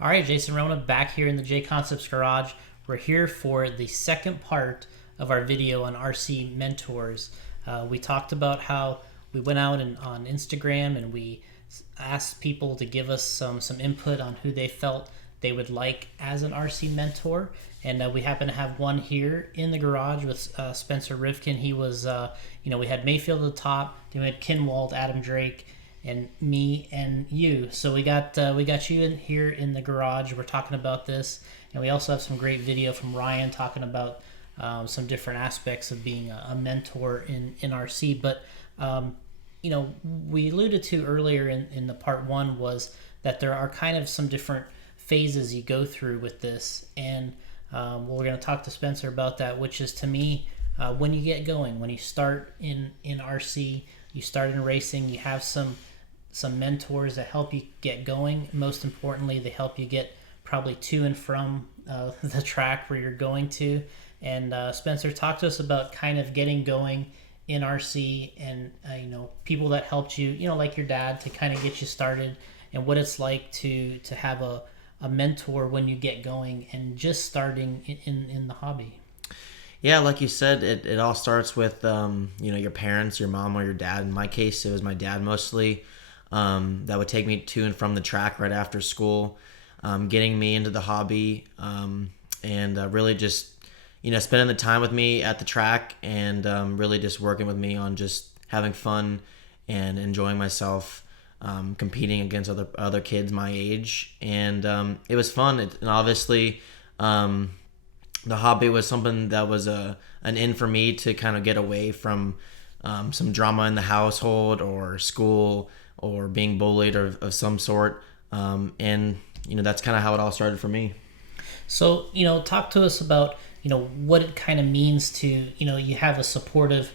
All right, Jason Rona back here in the J Concepts Garage. We're here for the second part of our video on RC mentors. We talked about how we went out on Instagram and we asked people to give us some input on who they felt they would like as an RC mentor. And we happen to have one here in the garage with Spencer Rivkin. He was, we had Mayfield at the top, then we had Kinwald, Adam Drake, and me and you. So we got you in here in the garage. We're talking about this, and we also have some great video from Ryan talking about some different aspects of being a mentor in RC. But we alluded to earlier in the part one was that there are kind of some different phases you go through with this, and we're going to talk to Spencer about that, which is to me when you get going, when you start in RC, you start in racing, you have some mentors that help you get going. Most importantly, they help you get probably to and from the track where you're going to. And Spencer, talk to us about kind of getting going in RC and people that helped you, like your dad, to kind of get you started, and what it's like to have a mentor when you get going and just starting in the hobby. Yeah, like you said, it all starts with your parents, your mom or your dad. In my case, it was my dad mostly. That would take me to and from the track right after school, getting me into the hobby, and really just spending the time with me at the track, and really just working with me on just having fun and enjoying myself, competing against other kids my age, and it was fun. And obviously, the hobby was something that was an in for me to kind of get away from some drama in the household or school or being bullied or of some sort, and that's kind of how it all started for me. So talk to us about what it kind of means to you have a supportive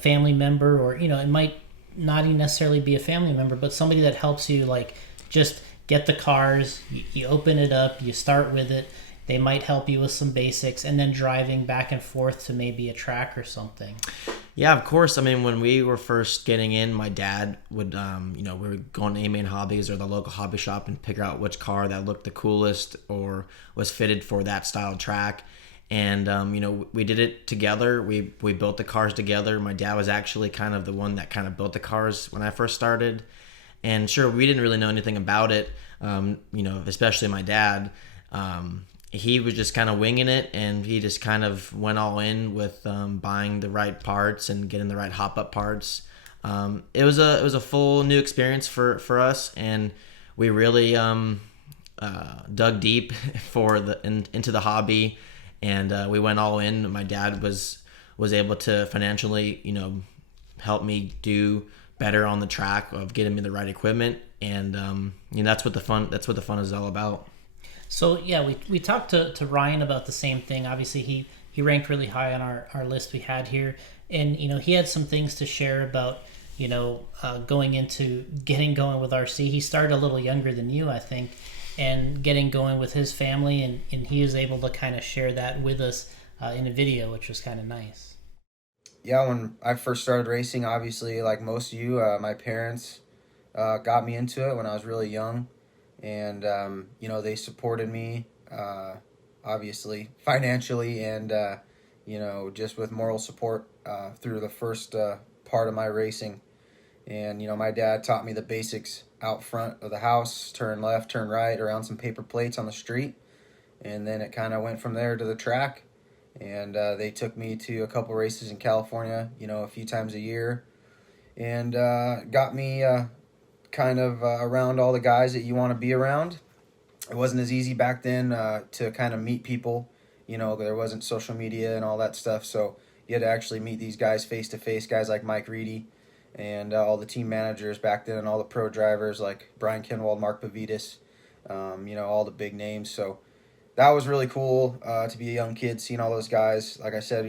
family member, or it might not even necessarily be a family member, but somebody that helps you, like, just get the cars, you open it up, you start with it. They might help you with some basics, and then driving back and forth to maybe a track or something. Yeah, of course. I mean, when we were first getting in, my dad would, we would go on A-Main Hobbies or the local hobby shop and pick out which car that looked the coolest or was fitted for that style track. And, we did it together. We built the cars together. My dad was actually kind of the one that kind of built the cars when I first started. And sure, we didn't really know anything about it, especially my dad. He was just kind of winging it, and he just kind of went all in with buying the right parts and getting the right hop-up parts. It was a full new experience for us, and we really dug deep into the hobby, and we went all in. My dad was able to financially, help me do better on the track of getting me the right equipment, and that's what the fun is all about. So yeah, we talked to Ryan about the same thing. Obviously, he ranked really high on our list we had here, and he had some things to share about going into getting going with RC. He started a little younger than you, I think, and getting going with his family, and he was able to kind of share that with us in a video, which was kind of nice. Yeah, when I first started racing, obviously, like most of you, my parents got me into it when I was really young. And, they supported me, obviously, financially and, just with moral support through the first part of my racing. And, my dad taught me the basics out front of the house: turn left, turn right, around some paper plates on the street. And then it kind of went from there to the track. And they took me to a couple races in California, a few times a year, and got me kind of around all the guys that you want to be around. It wasn't as easy back then to kind of meet people. There wasn't social media and all that stuff, so you had to actually meet these guys face to face, guys like Mike Reedy and all the team managers back then, and all the pro drivers like Brian Kinwald, Mark Pavidis, all the big names. So that was really cool to be a young kid, seeing all those guys. Like I said,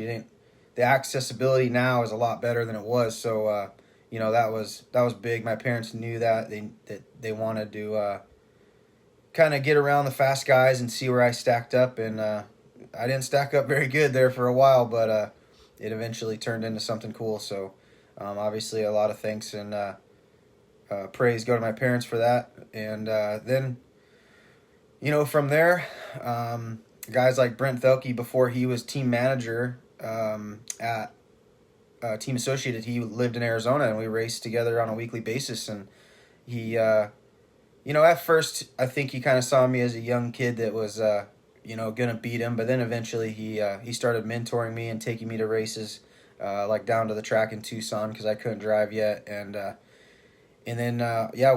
the accessibility now is a lot better than it was, so that was big. My parents knew that they wanted to kind of get around the fast guys and see where I stacked up, and I didn't stack up very good there for a while, but it eventually turned into something cool. So obviously a lot of thanks and praise go to my parents for that. And then From there, guys like Brent Thelke, before he was team manager at Team Associated, he lived in Arizona, and we raced together on a weekly basis. And he, at first, I think he kind of saw me as a young kid that was, going to beat him. But then eventually he started mentoring me and taking me to races, like down to the track in Tucson because I couldn't drive yet. And then,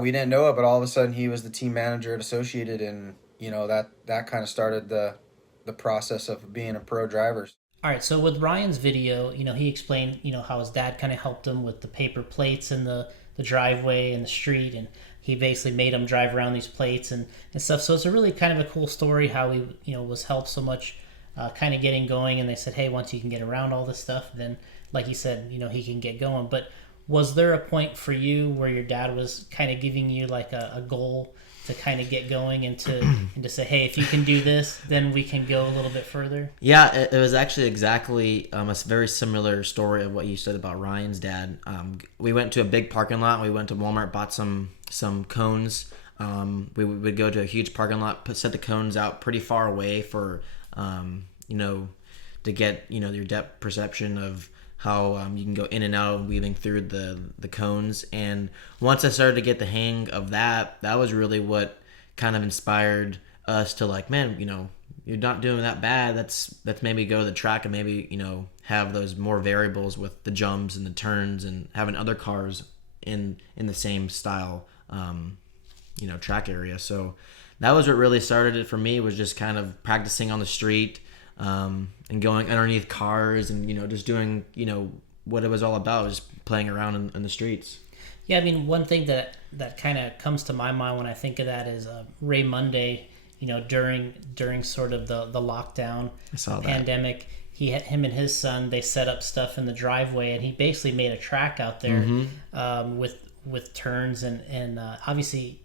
we didn't know it, but all of a sudden he was the team manager at Associated, and, that kind of started the process of being a pro driver. All right, so with Ryan's video, he explained, how his dad kind of helped him with the paper plates in the driveway and the street, and he basically made him drive around these plates and stuff. So it's a really kind of a cool story how he, was helped so much kind of getting going, and they said, hey, once you can get around all this stuff, then, like he said, he can get going. But was there a point for you where your dad was kind of giving you like a goal to kind of get going and to say, hey, if you can do this, then we can go a little bit further? Yeah, it was actually exactly a very similar story of what you said about Ryan's dad. We went to a big parking lot. We went to Walmart, bought some cones. We would go to a huge parking lot, set the cones out pretty far away for, to get, your depth perception of how you can go in and out weaving through the cones. And once I started to get the hang of that was really what kind of inspired us to like, man, you're not doing that bad. Let's maybe go to the track and maybe, have those more variables with the jumps and the turns and having other cars in the same style, track area. So that was what really started it for me, was just kind of practicing on the street, and going underneath cars and, just doing, what it was all about, just playing around in the streets. Yeah, I mean, one thing that kind of comes to my mind when I think of that is Ray Monday, during sort of the lockdown pandemic. Him and his son, they set up stuff in the driveway, and he basically made a track out there, with turns and obviously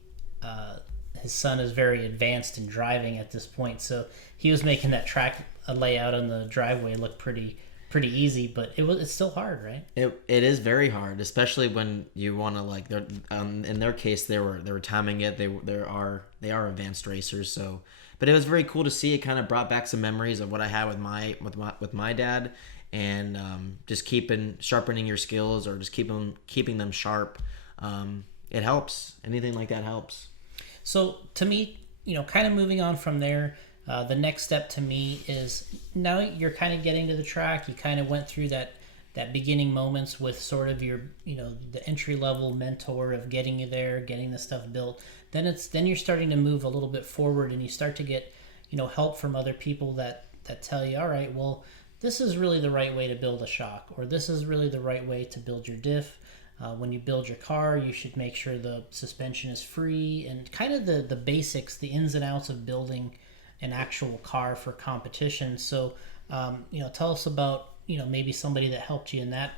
his son is very advanced in driving at this point, so he was making that track layout on the driveway look pretty easy, but it's still hard, right? It is very hard, especially when you want to like. In their case, they were timing it. They are advanced racers, so. But it was very cool to see. It kind of brought back some memories of what I had with my dad, and just sharpening your skills, or just keeping them sharp. It helps. Anything like that helps. So to me, kind of moving on from there, the next step to me is now you're kind of getting to the track. You kind of went through that beginning moments with sort of your, the entry level mentor of getting you there, getting the stuff built. Then you're starting to move a little bit forward, and you start to get, help from other people that tell you, all right, well, this is really the right way to build a shock, or this is really the right way to build your diff. When you build your car, you should make sure the suspension is free, and kind of the basics, the ins and outs of building an actual car for competition. So, tell us about, maybe somebody that helped you in that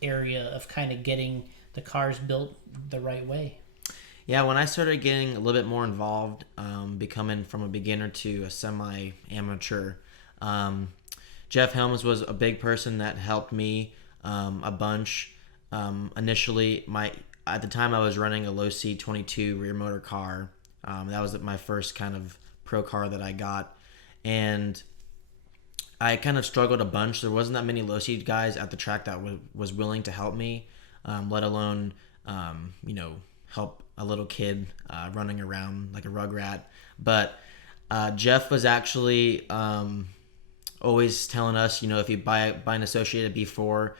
area of kind of getting the cars built the right way. Yeah, when I started getting a little bit more involved, becoming from a beginner to a semi-amateur, Jeff Hellmuth was a big person that helped me a bunch. Initially, at the time I was running a low C22 rear motor car. That was my first kind of pro car that I got, and I kind of struggled a bunch. There wasn't that many low C guys at the track that was willing to help me, let alone help a little kid running around like a rugrat. But Jeff was actually always telling us, if you buy an Associated B4,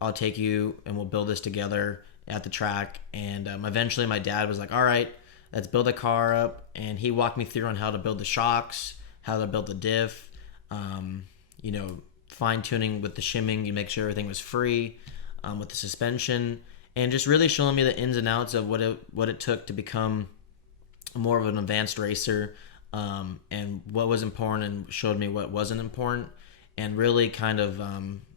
I'll take you and we'll build this together at the track. And eventually my dad was like, all right, let's build a car up. And he walked me through on how to build the shocks, how to build the diff, fine tuning with the shimming. You make sure everything was free, with the suspension, and just really showing me the ins and outs of what it took to become more of an advanced racer, and what was important, and showed me what wasn't important, and really kind of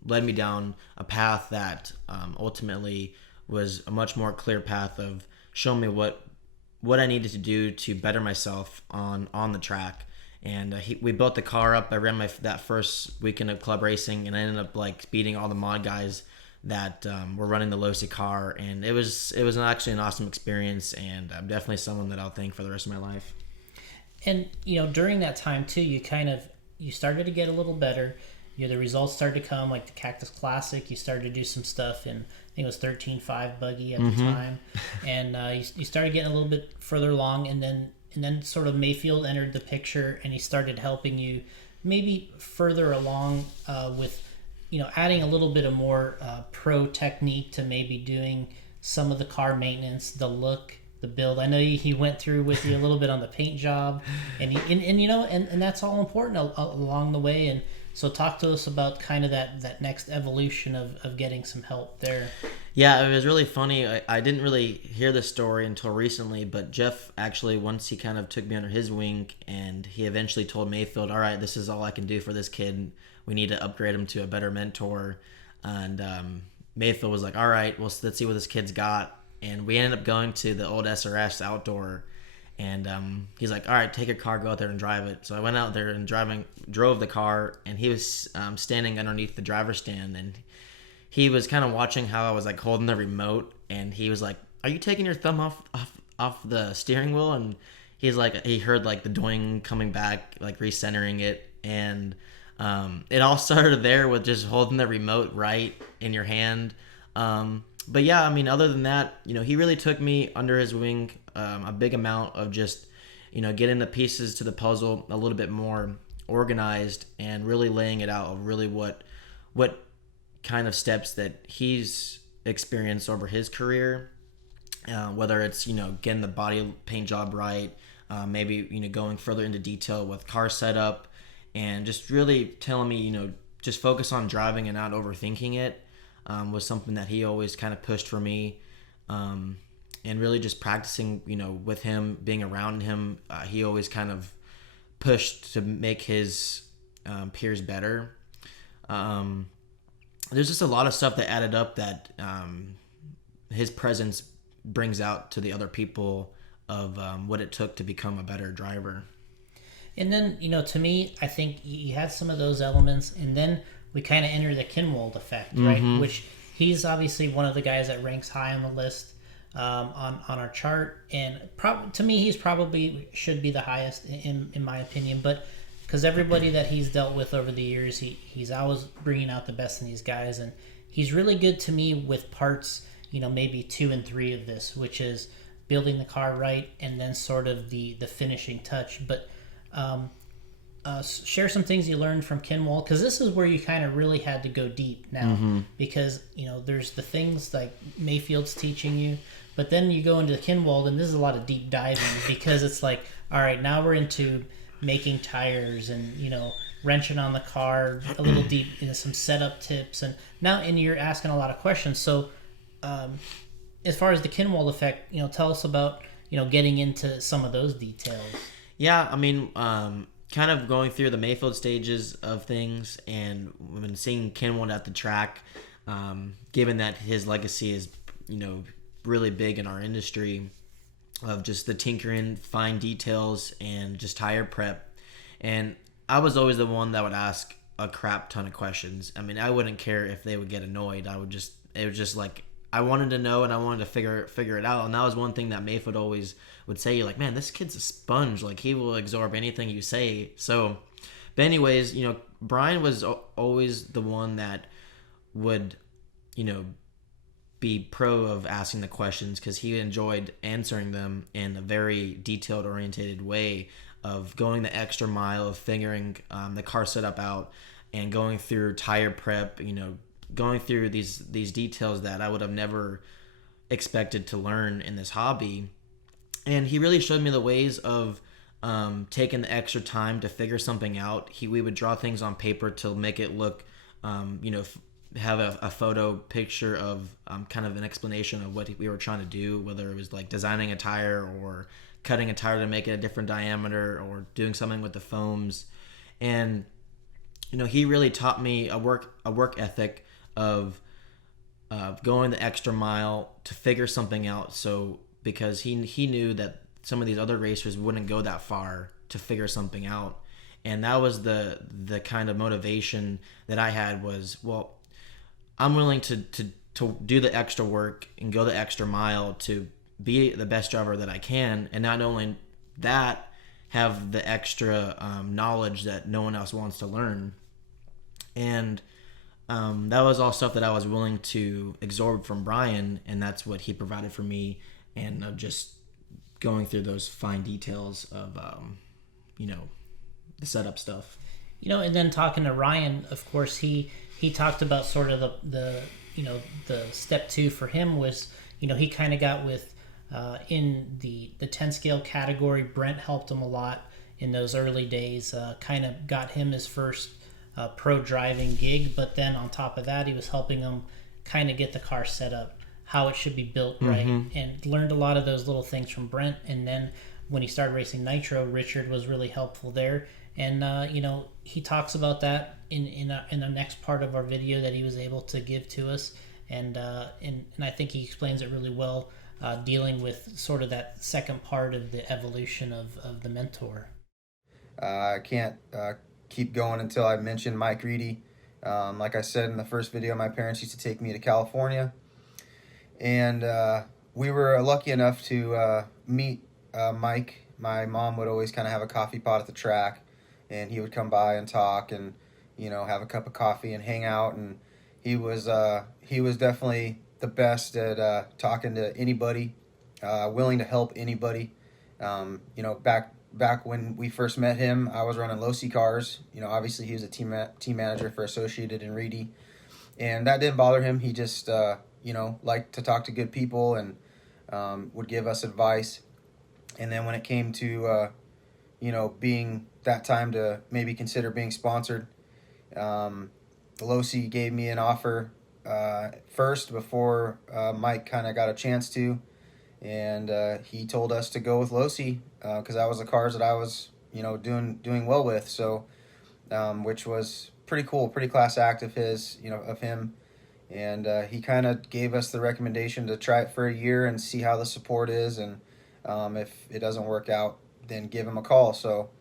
led me down a path that ultimately was a much more clear path of showing me what I needed to do to better myself on the track. And we built the car up. I ran that first weekend of club racing, and I ended up like beating all the mod guys that were running the Losi car. And it was actually an awesome experience, and I'm definitely someone that I'll thank for the rest of my life. And during that time too, you started to get a little better. The results started to come, like the Cactus Classic. You started to do some stuff in, I think it was 13.5 buggy at the time, and you started getting a little bit further along, and then sort of Mayfield entered the picture, and he started helping you maybe further along with adding a little bit of more pro technique to maybe doing some of the car maintenance, the look, the build. I know he went through with you a little bit on the paint job, and that's all important along the way. And so talk to us about kind of that next evolution of getting some help there. Yeah, it was really funny. I didn't really hear the story until recently, but Jeff actually, once he kind of took me under his wing, and he eventually told Mayfield, all right, this is all I can do for this kid. We need to upgrade him to a better mentor. And Mayfield was like, all right, well, let's see what this kid's got. And we ended up going to the old SRS outdoor, and he's like, all right, take your car, go out there and drive it. So I went out there and drove the car, and he was standing underneath the driver's stand, and he was kind of watching how I was like holding the remote, and he was like, are you taking your thumb off the steering wheel? And he's like, he heard like the doing coming back, like recentering it, and it all started there with just holding the remote right in your hand. But yeah, I mean, other than that, he really took me under his wing, a big amount of just, getting the pieces to the puzzle a little bit more organized, and really laying it out of really what kind of steps that he's experienced over his career, whether it's, getting the body paint job right, maybe, going further into detail with car setup, and just really telling me, just focus on driving and not overthinking it. Was something that he always kind of pushed for me, and really just practicing, with him, being around him. He always kind of pushed to make his peers better. There's just a lot of stuff that added up that his presence brings out to the other people of what it took to become a better driver. And then, to me, I think you had some of those elements, and then we kind of enter the Kinwald effect, right? Mm-hmm. Which he's obviously one of the guys that ranks high on the list on our chart, and to me, he's probably should be the highest in my opinion. But because everybody that he's dealt with over the years, he's always bringing out the best in these guys, and he's really good to me with parts, maybe 2 and 3 of this, which is building the car right, and then sort of the finishing touch. But share some things you learned from Kinwald, because this is where you kind of really had to go deep now, because there's the things like Mayfield's teaching you, but then you go into Kinwald, and this is a lot of deep diving, because it's like, all right, now we're into making tires and wrenching on the car a little deep into some setup tips, and you're asking a lot of questions. So as far as the Kinwald effect, tell us about getting into some of those details. Yeah, I mean, kind of going through the Mayfield stages of things, and when seeing Kinwald at the track, given that his legacy is, really big in our industry, of just the tinkering, fine details, and just tire prep. And I was always the one that would ask a crap ton of questions. I mean, I wouldn't care if they would get annoyed. It was just like, I wanted to know, and I wanted to figure it out. And that was one thing that Mayfield always would say. You're like, man, this kid's a sponge. Like, he will absorb anything you say. So, but anyways, Brian was always the one that would, be pro of asking the questions, because he enjoyed answering them in a very detailed orientated way, of going the extra mile, of figuring the car setup out, and going through tire prep, going through these details that I would have never expected to learn in this hobby. And he really showed me the ways of taking the extra time to figure something out. We would draw things on paper to make it look, have a photo picture of kind of an explanation of what we were trying to do, whether it was like designing a tire, or cutting a tire to make it a different diameter, or doing something with the foams. And he really taught me a work ethic of going the extra mile to figure something out. So because he knew that some of these other racers wouldn't go that far to figure something out, and that was the kind of motivation that I had, was, well, I'm willing to do the extra work and go the extra mile to be the best driver that I can. And not only that, have the extra knowledge that no one else wants to learn. And that was all stuff that I was willing to absorb from Brian, and that's what he provided for me. And just going through those fine details of, the setup stuff. And then talking to Ryan, of course, he talked about sort of the step 2 for him was, he kind of got with, in the 10 scale category, Brent helped him a lot in those early days, kind of got him his first pro driving gig, but then on top of that, he was helping him kind of get the car set up, how it should be built right, and learned a lot of those little things from Brent. And then when he started racing Nitro, Richard was really helpful there. And he talks about that in the next part of our video that he was able to give to us, and I think he explains it really well, dealing with sort of that second part of the evolution of the mentor. I can't keep going until I mention Mike Reedy. Like I said in the first video, my parents used to take me to California, and we were lucky enough to meet Mike. My mom would always kind of have a coffee pot at the track, and he would come by and talk and, have a cup of coffee and hang out. And he was definitely the best at talking to anybody, willing to help anybody. Back when we first met him, I was running low-C cars. Obviously he was a team manager for Associated and Reedy, and that didn't bother him. He just, liked to talk to good people and would give us advice. And then when it came to, being that time to maybe consider being sponsored, Losi gave me an offer first before Mike kind of got a chance to, and he told us to go with Losi because that was the cars that I was, doing well with. So, which was pretty cool, pretty class act of him. And he kind of gave us the recommendation to try it for a year and see how the support is, and if it doesn't work out, then give him a call. So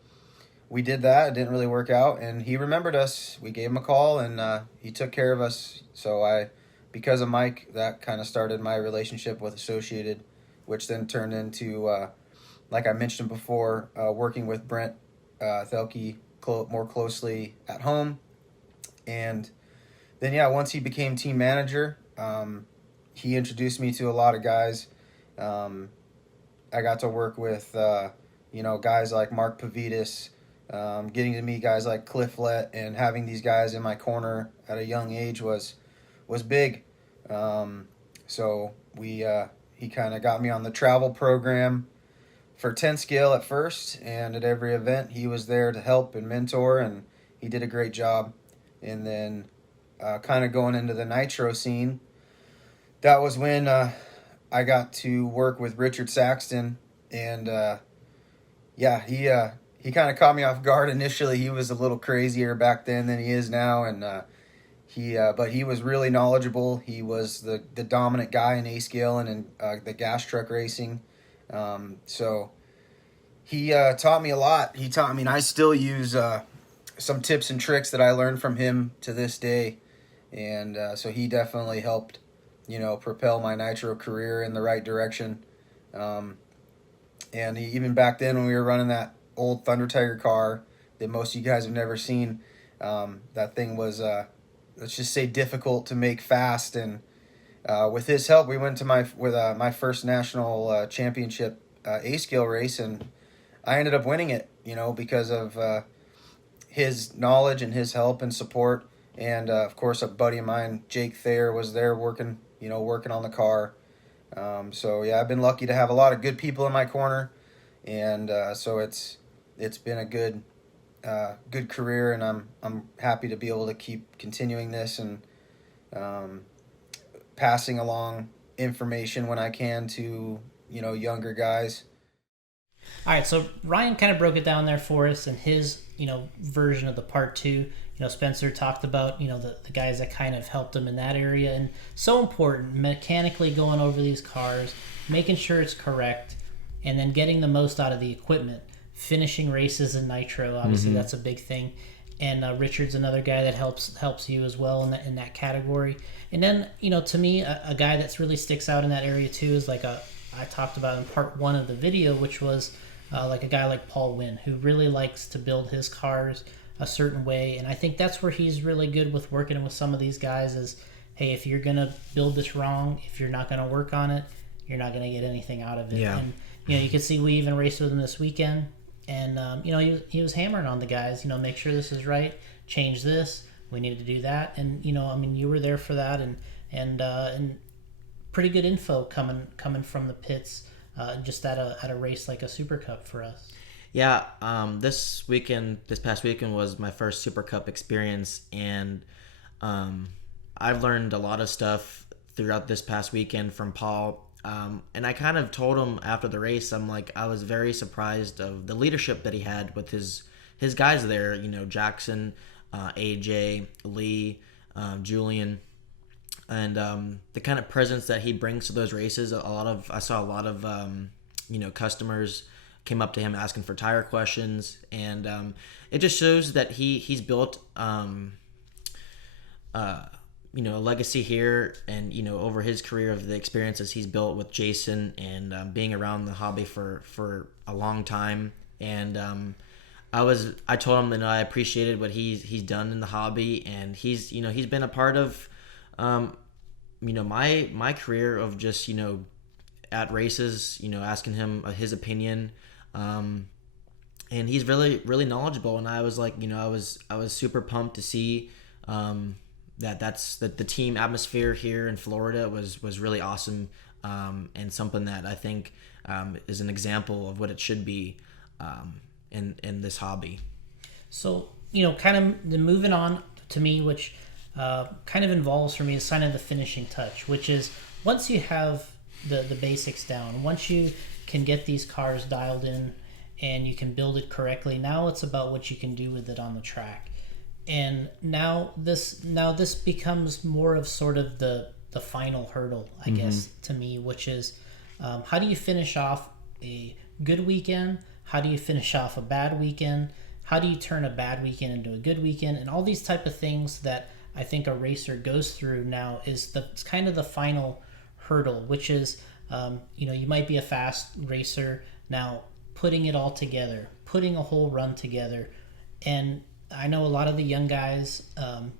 we did that. It didn't really work out, and he remembered us. We gave him a call, and he took care of us. So because of Mike, that kind of started my relationship with Associated, which then turned into, like I mentioned before, working with Brent Thelke more closely at home. And then, once he became team manager, he introduced me to a lot of guys. I got to work with, guys like Mark Pavidis, getting to meet guys like Cliff Lett, and having these guys in my corner at a young age was big. So he kind of got me on the travel program for 10 scale at first, and at every event he was there to help and mentor, and he did a great job. And then kind of going into the Nitro scene, that was when I got to work with Richard Saxton, and he kind of caught me off guard initially. He was a little crazier back then than he is now, and but he was really knowledgeable. He was the dominant guy in A-scale and in the gas truck racing. So he taught me a lot. I still use some tips and tricks that I learned from him to this day, and so he definitely helped, propel my Nitro career in the right direction. And even back then when we were running that old Thunder Tiger car that most of you guys have never seen, that thing was, let's just say, difficult to make fast. And with his help, we went to my first national championship A-scale race, and I ended up winning it, because of his knowledge and his help and support. And of course, a buddy of mine, Jake Thayer, was there working on the car. So I've been lucky to have a lot of good people in my corner, and so it's been a good career, and I'm happy to be able to keep continuing this and passing along information when I can to younger guys. All right, so Ryan kind of broke it down there for us in his version of the part 2. Spencer talked about the guys that kind of helped him in that area, and so important mechanically going over these cars, making sure it's correct, and then getting the most out of the equipment, finishing races in Nitro. Obviously, that's a big thing. And Richard's another guy that helps you as well in that category. And then to me, a guy that's really sticks out in that area too is I talked about in part 1 of the video, which was like a guy like Paul Wynne, who really likes to build his cars a certain way. And I think that's where he's really good with working with some of these guys is, hey, if you're going to build this wrong, if you're not going to work on it, you're not going to get anything out of it. Yeah. And, you can see we even raced with him this weekend. And, he was hammering on the guys, make sure this is right, change this, we need to do that. And, you were there for that. And pretty good info coming from the pits just at a race like a Super Cup for us. Yeah, this past weekend was my first Super Cup experience, and I've learned a lot of stuff throughout this past weekend from Paul. And I kind of told him after the race, I was very surprised of the leadership that he had with his guys there. Jackson, AJ, Lee, Julian, and the kind of presence that he brings to those races. I saw a lot of customers came up to him asking for tire questions, and it just shows that he's built a legacy here, and over his career of the experiences he's built with Jason and being around the hobby for a long time. And I told him that I appreciated what he's done in the hobby, and he's been a part of my career of just at races, asking him his opinion, and he's really, really knowledgeable. And I was I was super pumped to see that the team atmosphere here in Florida was really awesome, and something that I think is an example of what it should be in this hobby. So kind of moving on to me, which kind of involves for me is kind of the finishing touch, which is once you have the basics down, once you can get these cars dialed in and you can build it correctly, now it's about what you can do with it on the track. And now this becomes more of sort of the final hurdle, I guess, to me, which is how do you finish off a good weekend? How do you finish off a bad weekend? How do you turn a bad weekend into a good weekend? And all these type of things that I think a racer goes through now is it's kind of the final hurdle, which is you might be a fast racer now, putting it all together, putting a whole run together. And I know a lot of the young guys,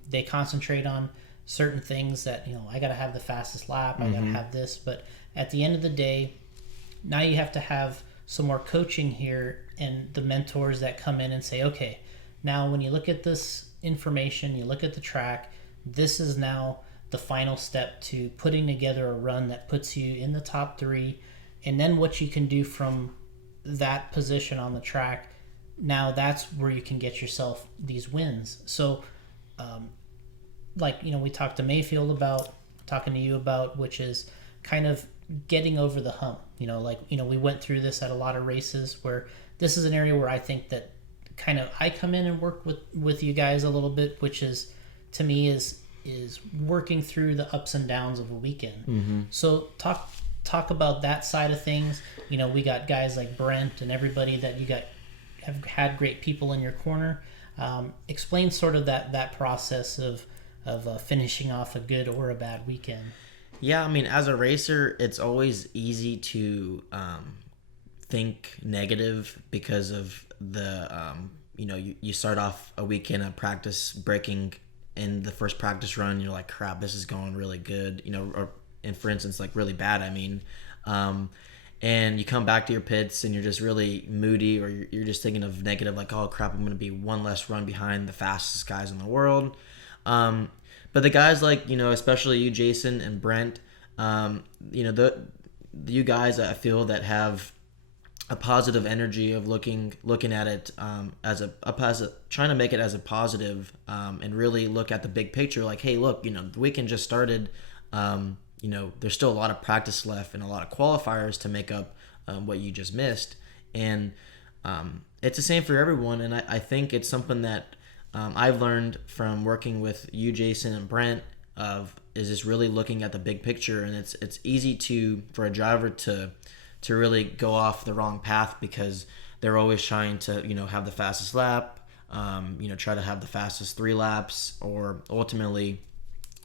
they concentrate on certain things that, I got to have the fastest lap, I got to have this. But at the end of the day, now you have to have some more coaching here and the mentors that come in and say, okay, now when you look at this information, you look at the track, this is now the final step to putting together a run that puts you in the top 3. And then what you can do from that position on the track, now that's where you can get yourself these wins. So we talked to Mayfield about, talking to you about, which is kind of getting over the hump. We went through this at a lot of races where this is an area where I think that kind of I come in and work with you guys a little bit, which is to me is working through the ups and downs of a weekend. So talk about that side of things. We got guys like Brent and everybody that you have had great people in your corner. Explain sort of that process of finishing off a good or a bad weekend. Yeah, as a racer, it's always easy to think negative because of the you start off a weekend of practice breaking in the first practice run, you're like, crap, this is going really good, and for instance, like really bad, and you come back to your pits and you're just really moody, or you're just thinking of negative, like, oh crap, I'm going to be one less run behind the fastest guys in the world. But the guys like, especially you, Jason, and Brent, you guys, I feel, that have a positive energy of looking at it as a trying to make it as a positive, and really look at the big picture. Like, hey, look, the weekend just started. There's still a lot of practice left and a lot of qualifiers to make up what you just missed. And it's the same for everyone. And I think it's something that I've learned from working with you, Jason, and Brent, is just really looking at the big picture. And it's easy for a driver to really go off the wrong path because they're always trying to, have the fastest lap, try to have the fastest 3 laps, or ultimately,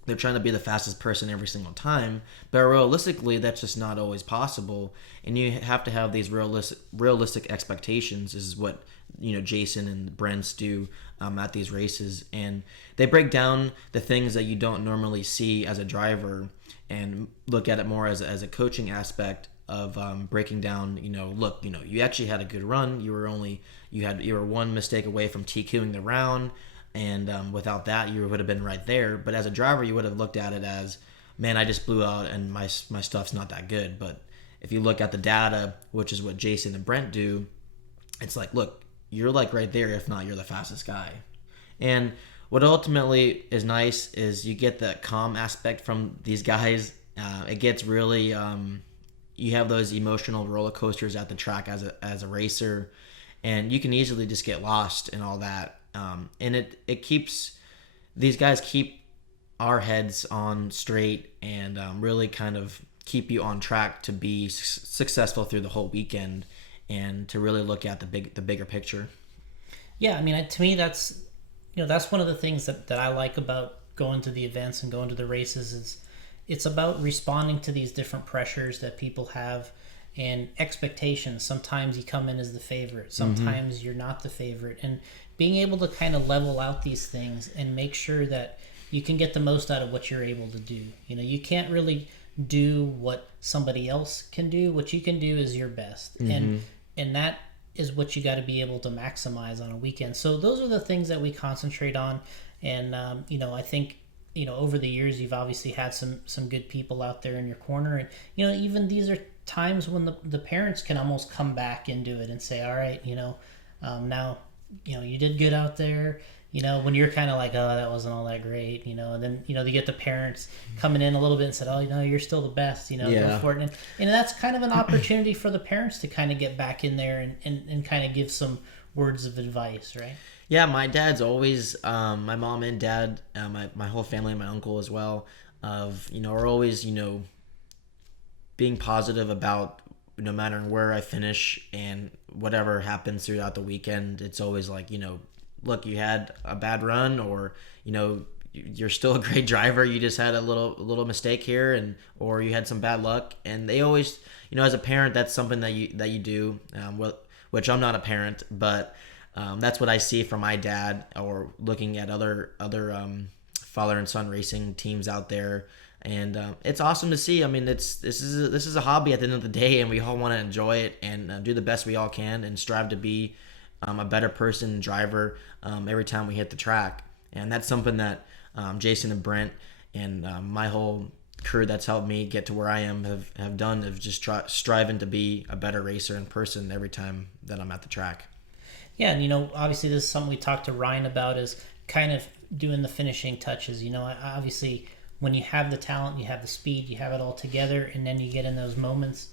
they're trying to be the fastest person every single time, but realistically that's just not always possible, and you have to have these realistic expectations. This is what Jason and Brents do at these races, and they break down the things that you don't normally see as a driver and look at it more as a coaching aspect of breaking down. Look, you actually had a good run. You were one mistake away from TQing the round, and without that, you would have been right there. But as a driver, you would have looked at it as, man, I just blew out, and my stuff's not that good. But if you look at the data, which is what Jason and Brent do, it's like, look, you're like right there. If not, you're the fastest guy. And what ultimately is nice is you get the calm aspect from these guys. It gets really, you have those emotional roller coasters at the track as a racer, and you can easily just get lost in all that. And it keeps, these guys keep our heads on straight and really kind of keep you on track to be successful through the whole weekend and to really look at the bigger picture. Yeah, I mean, to me, that's one of the things that I like about going to the events and going to the races is it's about responding to these different pressures that people have and expectations. Sometimes you come in as the favorite, sometimes you're not the favorite, and being able to kind of level out these things and make sure that you can get the most out of what you're able to do. You can't really do what somebody else can do. What you can do is your best, and that is what you got to be able to maximize on a weekend. So those are the things that we concentrate on, and I think over the years you've obviously had some good people out there in your corner, and even these are times when the parents can almost come back into it and say, all right, now you did good out there, when you're kind of like, oh, that wasn't all that great, and then they get the parents coming in a little bit and said, oh, you're still the best, go for it. And that's kind of an opportunity for the parents to kind of get back in there and kind of give some words of advice, right? Yeah, my dad's always, my mom and dad, my whole family and my uncle as well, are always, being positive about no matter where I finish and whatever happens throughout the weekend. It's always like, look, you had a bad run, or, you're still a great driver. You just had a little mistake here, or you had some bad luck. And they always, as a parent, that's something that you do, which I'm not a parent, but that's what I see from my dad, or looking at other father and son racing teams out there. And it's awesome to see. I mean, this is a hobby at the end of the day, and we all want to enjoy it and do the best we all can and strive to be a better person and driver every time we hit the track. And that's something that Jason and Brent and my whole crew that's helped me get to where I am have done, of just striving to be a better racer in person every time that I'm at the track. Yeah, and obviously this is something we talked to Ryan about, is kind of doing the finishing touches. Obviously when you have the talent, you have the speed, you have it all together, and then you get in those moments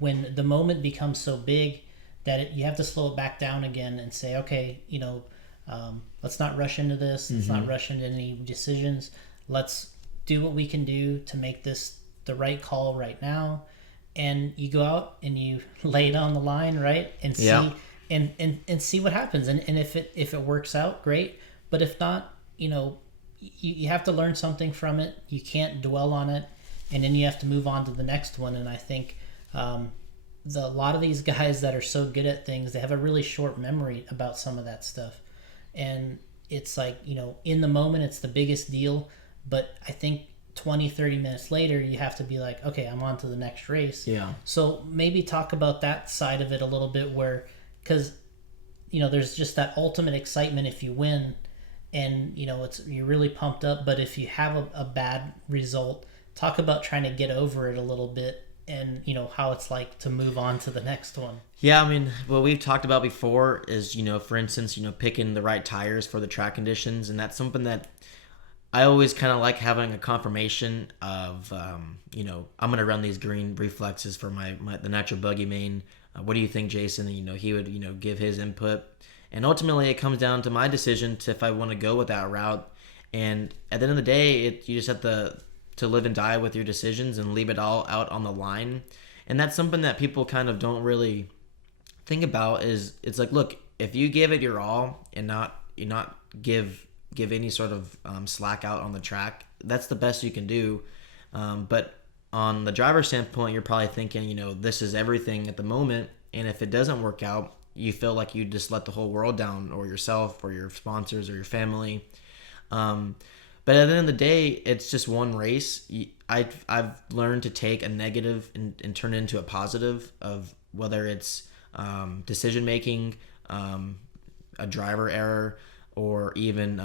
when the moment becomes so big that you have to slow it back down again and say, okay, let's not rush into this. Let's not rush into any decisions. Let's do what we can do to make this the right call right now. And you go out and you lay it on the line, right? And see and see what happens. And if it works out, great. But if not, you have to learn something from it. You can't dwell on it, and then you have to move on to the next one. And I think a lot of these guys that are so good at things, they have a really short memory about some of that stuff. And it's like, in the moment, it's the biggest deal. But I think 20, 30 minutes later, you have to be like, okay, I'm on to the next race. Yeah. So maybe talk about that side of it a little bit, because, there's just that ultimate excitement if you win. And you're really pumped up, but if you have a bad result, talk about trying to get over it a little bit, and how it's like to move on to the next one. Yeah, I mean, what we've talked about before is for instance, picking the right tires for the track conditions, and that's something that I always kind of like, having a confirmation of I'm gonna run these green reflexes for the natural buggy main. What do you think, Jason? He would give his input. And ultimately, it comes down to my decision if I want to go with that route. And at the end of the day, you just have to live and die with your decisions and leave it all out on the line. And that's something that people kind of don't really think about. Is it's like, look, if you give it your all and not give give any sort of slack out on the track. That's the best you can do. But on the driver's standpoint, you're probably thinking, this is everything at the moment. And if it doesn't work out, you feel like you just let the whole world down, or yourself or your sponsors or your family. But at the end of the day, it's just one race. I've learned to take a negative and turn it into a positive, of whether it's decision making, a driver error, or even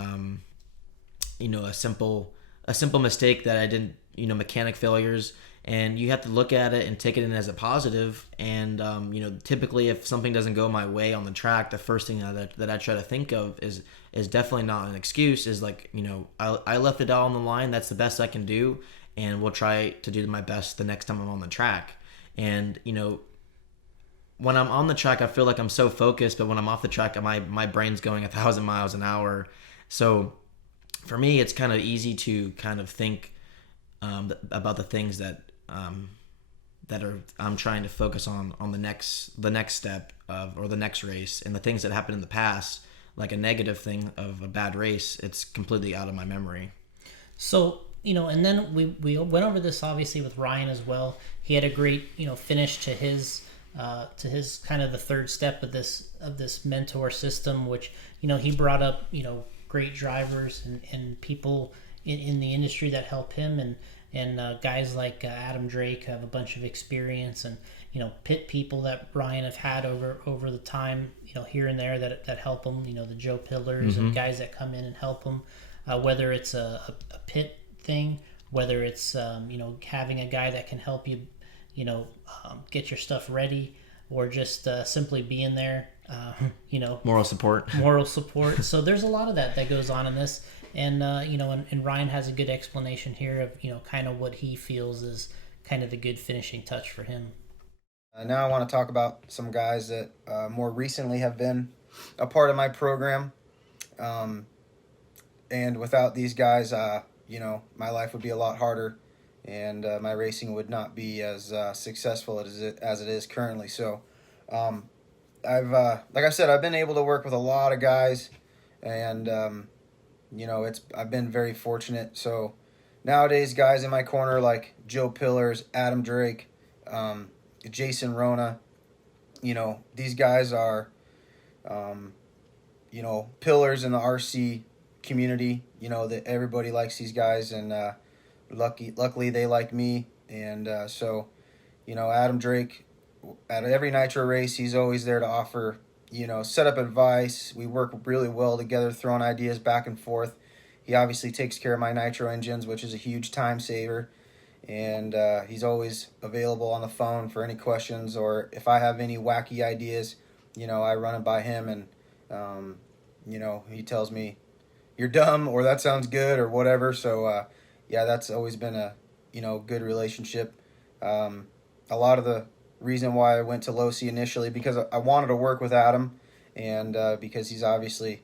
a simple mistake that I didn't, mechanic failures. And you have to look at it and take it in as a positive. And typically, if something doesn't go my way on the track, the first thing that I try to think of is definitely not an excuse. Is like, I left it all on the line. That's the best I can do, and we'll try to do my best the next time I'm on the track. And when I'm on the track, I feel like I'm so focused, but when I'm off the track, my brain's going 1,000 miles an hour. So for me, it's kind of easy to kind of think about the things that I'm trying to focus on the next step or the next race, and the things that happened in the past, like a negative thing of a bad race, it's completely out of my memory. So, and then we went over this obviously with Ryan as well. He had a great, finish to his kind of the third step of this mentor system, which, he brought up, great drivers and people in the industry that help him, and guys like Adam Drake have a bunch of experience, and pit people that Ryan have had over the time, here and there that help him, the Joe Pillars and guys that come in and help him, whether it's a pit thing, whether it's having a guy that can help you get your stuff ready, or just simply being there, moral support. So there's a lot of that goes on in this. And, and Ryan has a good explanation here of, kind of what he feels is kind of the good finishing touch for him. Now I want to talk about some guys that more recently have been a part of my program. And without these guys, my life would be a lot harder, and my racing would not be as successful as it is currently. So I've like I said, I've been able to work with a lot of guys, and I've been very fortunate. So nowadays, guys in my corner like Joe Pillars, Adam Drake, Jason Rona, these guys are, pillars in the RC community. That everybody likes these guys, and luckily they like me. And so Adam Drake, at every Nitro race, he's always there to offer set up advice. We work really well together, throwing ideas back and forth. He obviously takes care of my Nitro engines, which is a huge time saver. And he's always available on the phone for any questions, or if I have any wacky ideas, I run it by him, and he tells me, "You're dumb," or "That sounds good," or whatever. So that's always been a good relationship. A lot of the reason why I went to Losi initially, because I wanted to work with Adam, and because he's obviously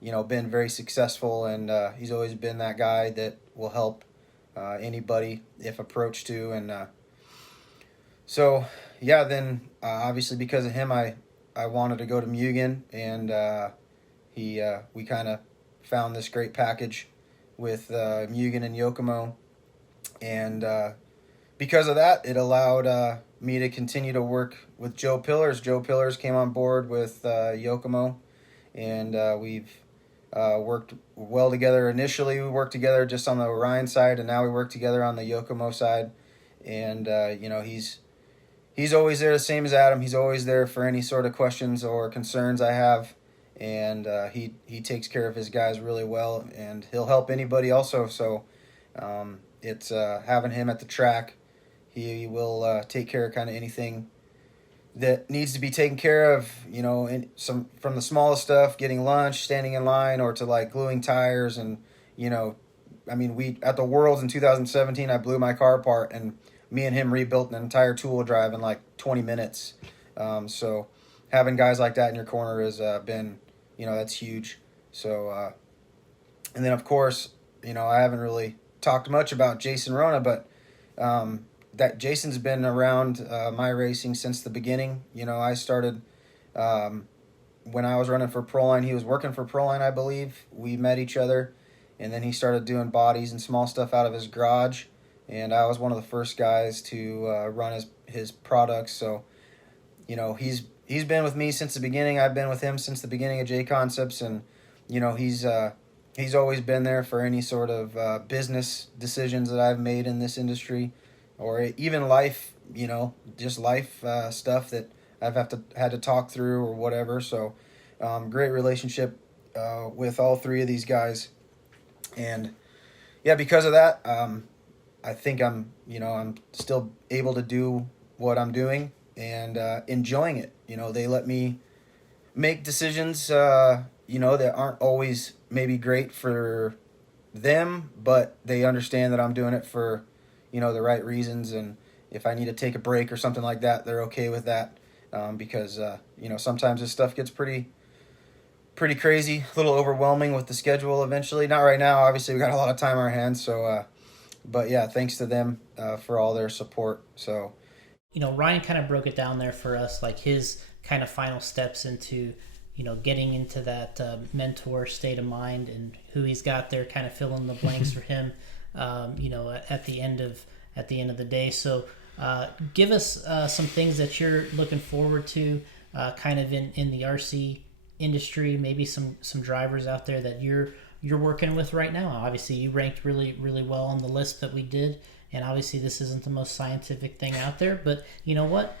been very successful, and he's always been that guy that will help anybody if approached to. And then obviously because of him, I wanted to go to Mugen, and we kind of found this great package with Mugen and Yokomo, and because of that, it allowed me to continue to work with Joe Pillars. Joe Pillars came on board with Yokomo, and we've worked well together. Initially, we worked together just on the Orion side, and now we work together on the Yokomo side. And he's always there, the same as Adam. He's always there for any sort of questions or concerns I have, and he takes care of his guys really well, and he'll help anybody also. So it's having him at the track. He will take care of kind of anything that needs to be taken care of, from the smallest stuff, getting lunch, standing in line, or to like gluing tires. And we at the Worlds in 2017, I blew my car apart, and me and him rebuilt an entire two-wheel drive in like 20 minutes. So having guys like that in your corner has been, that's huge. So and then of course, I haven't really talked much about Jason Rona, but that Jason's been around my racing since the beginning. I started when I was running for Proline, he was working for Proline, I believe. We met each other, and then he started doing bodies and small stuff out of his garage. And I was one of the first guys to run his products. So, he's been with me since the beginning. I've been with him since the beginning of J Concepts, and he's always been there for any sort of business decisions that I've made in this industry, or even life. Just life stuff that I've had to talk through or whatever. So, great relationship with all three of these guys, and yeah, because of that, I think I'm still able to do what I'm doing and enjoying it. They let me make decisions, that aren't always maybe great for them, but they understand that I'm doing it for, the right reasons. And if I need to take a break or something like that, they're okay with that, because, sometimes this stuff gets pretty crazy, a little overwhelming with the schedule eventually. Not right now, obviously we got a lot of time on our hands, so, but yeah, thanks to them for all their support. So, Ryan kind of broke it down there for us, like his kind of final steps into, getting into that mentor state of mind, and who he's got there, kind of fill in the blanks for him, at the end of the day. So, give us some things that you're looking forward to, kind of in the RC industry. Maybe some drivers out there that you're working with right now. Obviously, you ranked really, really well on the list that we did. And obviously, this isn't the most scientific thing out there, but you know what?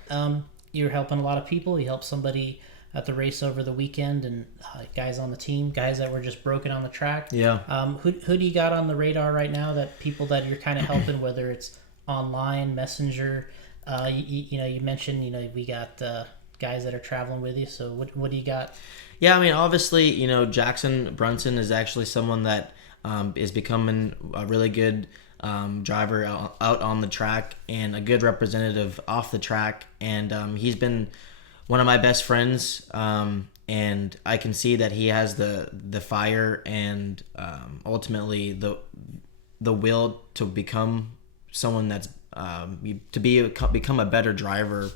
You're helping a lot of people. You helped somebody at the race over the weekend, and guys on the team, guys that were just broken on the track. Yeah. Who do you got on the radar right now? That people that you're kind of helping, whether it's online, messenger. You mentioned we got guys that are traveling with you. So what do you got? Yeah, I mean, obviously, Jackson Brunson is actually someone that is becoming a really good driver out on the track and a good representative off the track. And he's been one of my best friends. And I can see that he has the fire and ultimately the will to become someone that's become a better driver.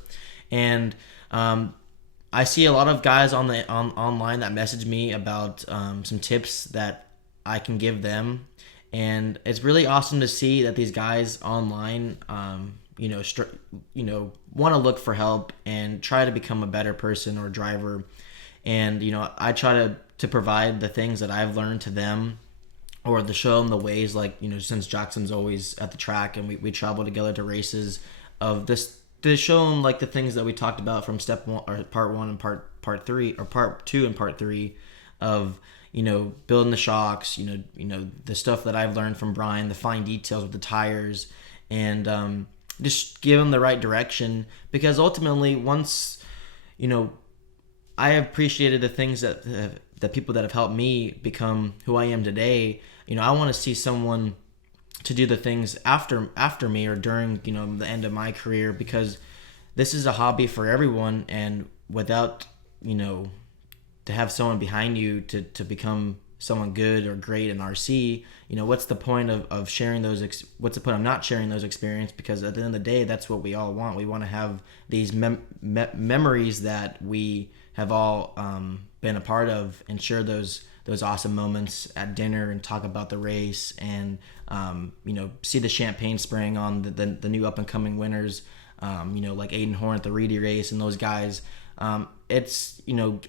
And I see a lot of guys online that message me about some tips that I can give them, and it's really awesome to see that these guys online, want to look for help and try to become a better person or driver. And I try to provide the things that I've learned to them, or to show them the ways. Like since Jackson's always at the track and we travel together to races, of this, to show them like the things that we talked about from step one or part one and part three, or part two and part three, of building the shocks, the stuff that I've learned from Brian, the fine details with the tires, and just give them the right direction. Because ultimately, once I have appreciated the things that the people that have helped me become who I am today. I want to see someone to do the things after me or during the end of my career, because this is a hobby for everyone, and without to have someone behind you to become someone good or great in RC, what's the point of sharing those what's the point of not sharing those experiences? Because at the end of the day, that's what we all want. We want to have these memories that we have all been a part of, and share those awesome moments at dinner and talk about the race, and see the champagne spraying on the new up and coming winners, like Aiden Horn at the Reedy race, and those guys. It's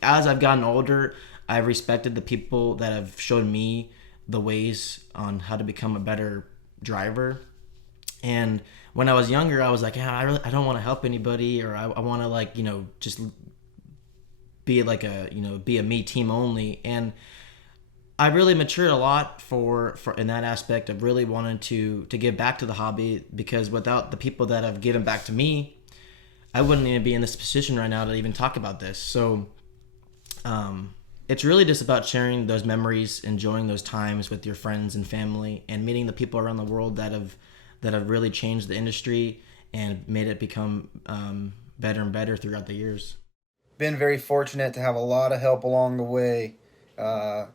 as I've gotten older, I've respected the people that have showed me the ways on how to become a better driver. And when I was younger, I was like, yeah, I don't want to help anybody, or I want to just be like be a me team only. And I really matured a lot for in that aspect of really wanting to give back to the hobby, because without the people that have given back to me, I wouldn't even be in this position right now to even talk about this. So it's really just about sharing those memories, enjoying those times with your friends and family, and meeting the people around the world that have really changed the industry and made it become better and better throughout the years. Been very fortunate to have a lot of help along the way.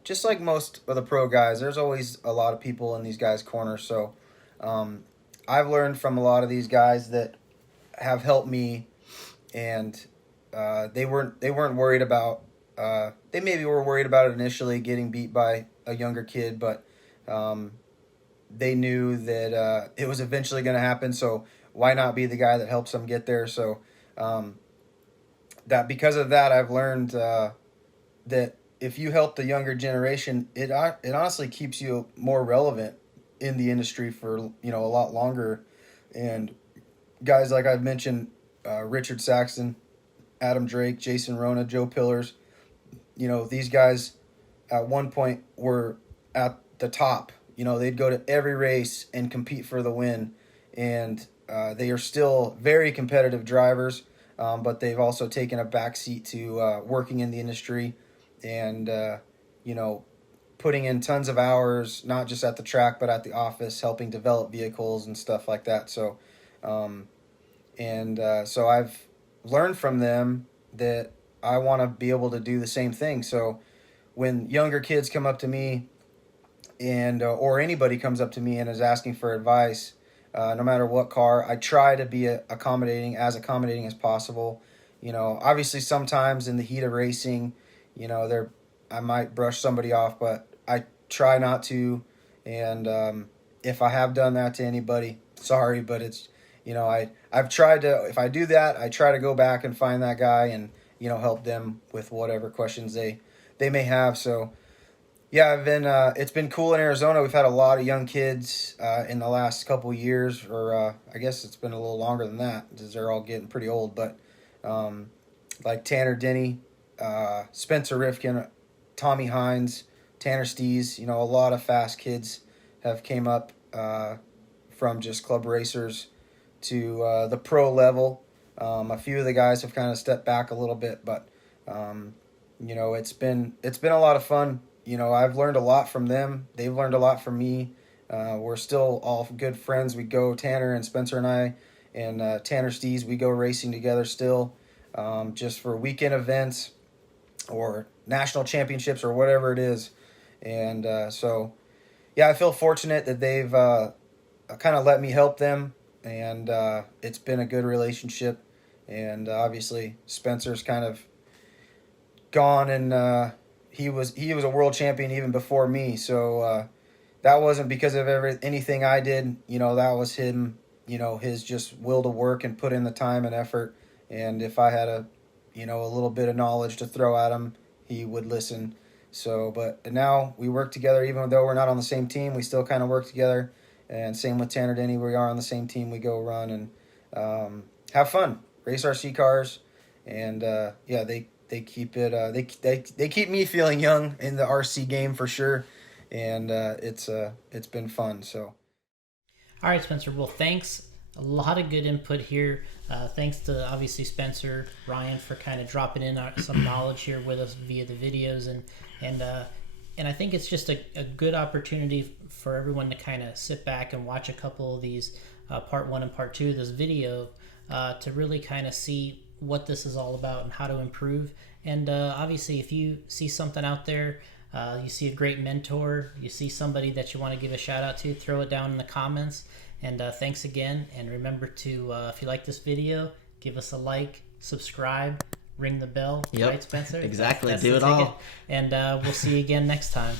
Just like most of the pro guys, there's always a lot of people in these guys' corners. So I've learned from a lot of these guys that have helped me, and they weren't worried about they maybe were worried about it initially, getting beat by a younger kid, but they knew that it was eventually going to happen. So why not be the guy that helps them get there? So that because of that, I've learned that if you help the younger generation, it honestly keeps you more relevant in the industry for a lot longer. And guys like I've mentioned, Richard Saxton, Adam Drake, Jason Rona, Joe Pillars, these guys at one point were at the top. They'd go to every race and compete for the win, and they are still very competitive drivers, but they've also taken a backseat to working in the industry and, putting in tons of hours, not just at the track, but at the office, helping develop vehicles and stuff like that. So, so I've learned from them that I want to be able to do the same thing. So when younger kids come up to me and or anybody comes up to me and is asking for advice, no matter what car, I try to be accommodating as possible. Obviously sometimes in the heat of racing, I might brush somebody off, but I try not to. And if I have done that to anybody, sorry, but it's, I've tried to, if I do that, I try to go back and find that guy and, help them with whatever questions they may have. So yeah, it's been cool in Arizona. We've had a lot of young kids in the last couple years, or I guess it's been a little longer than that because they're all getting pretty old. But like Tanner Denny, Spencer Rifkin, Tommy Hines, Tanner Stees, a lot of fast kids have came up from just club racers to the pro level. A few of the guys have kind of stepped back a little bit, but it's been a lot of fun. I've learned a lot from them. They've learned a lot from me. We're still all good friends. We go, Tanner and Spencer and I, and Tanner Stees, we go racing together still, just for weekend events or national championships or whatever it is. And so, yeah, I feel fortunate that they've kind of let me help them, and it's been a good relationship. And obviously Spencer's kind of gone, and he was a world champion even before me. So that wasn't because of anything I did. That was him, his just will to work and put in the time and effort. And if I had a little bit of knowledge to throw at him, he would listen. So, but now we work together, even though we're not on the same team, we still kind of work together. And same with Tanner Denny, we are on the same team. We go run and have fun, race RC cars, and yeah, they keep it. They keep me feeling young in the RC game for sure, and it's been fun. So, all right, Spencer. Well, thanks. A lot of good input here. Thanks to obviously Spencer, Ryan for kind of dropping in some knowledge here with us via the videos, and I think it's just a good opportunity for everyone to kind of sit back and watch a couple of these part 1 and part 2 of this video to really kind of see what this is all about and how to improve. And obviously if you see something out there, you see a great mentor, you see somebody that you want to give a shout out to, throw it down in the comments. And thanks again, and remember to if you like this video, give us a like, subscribe, ring the bell. Yep. Right, Spencer? Exactly. That's do the it ticket. all. And we'll see you again next time.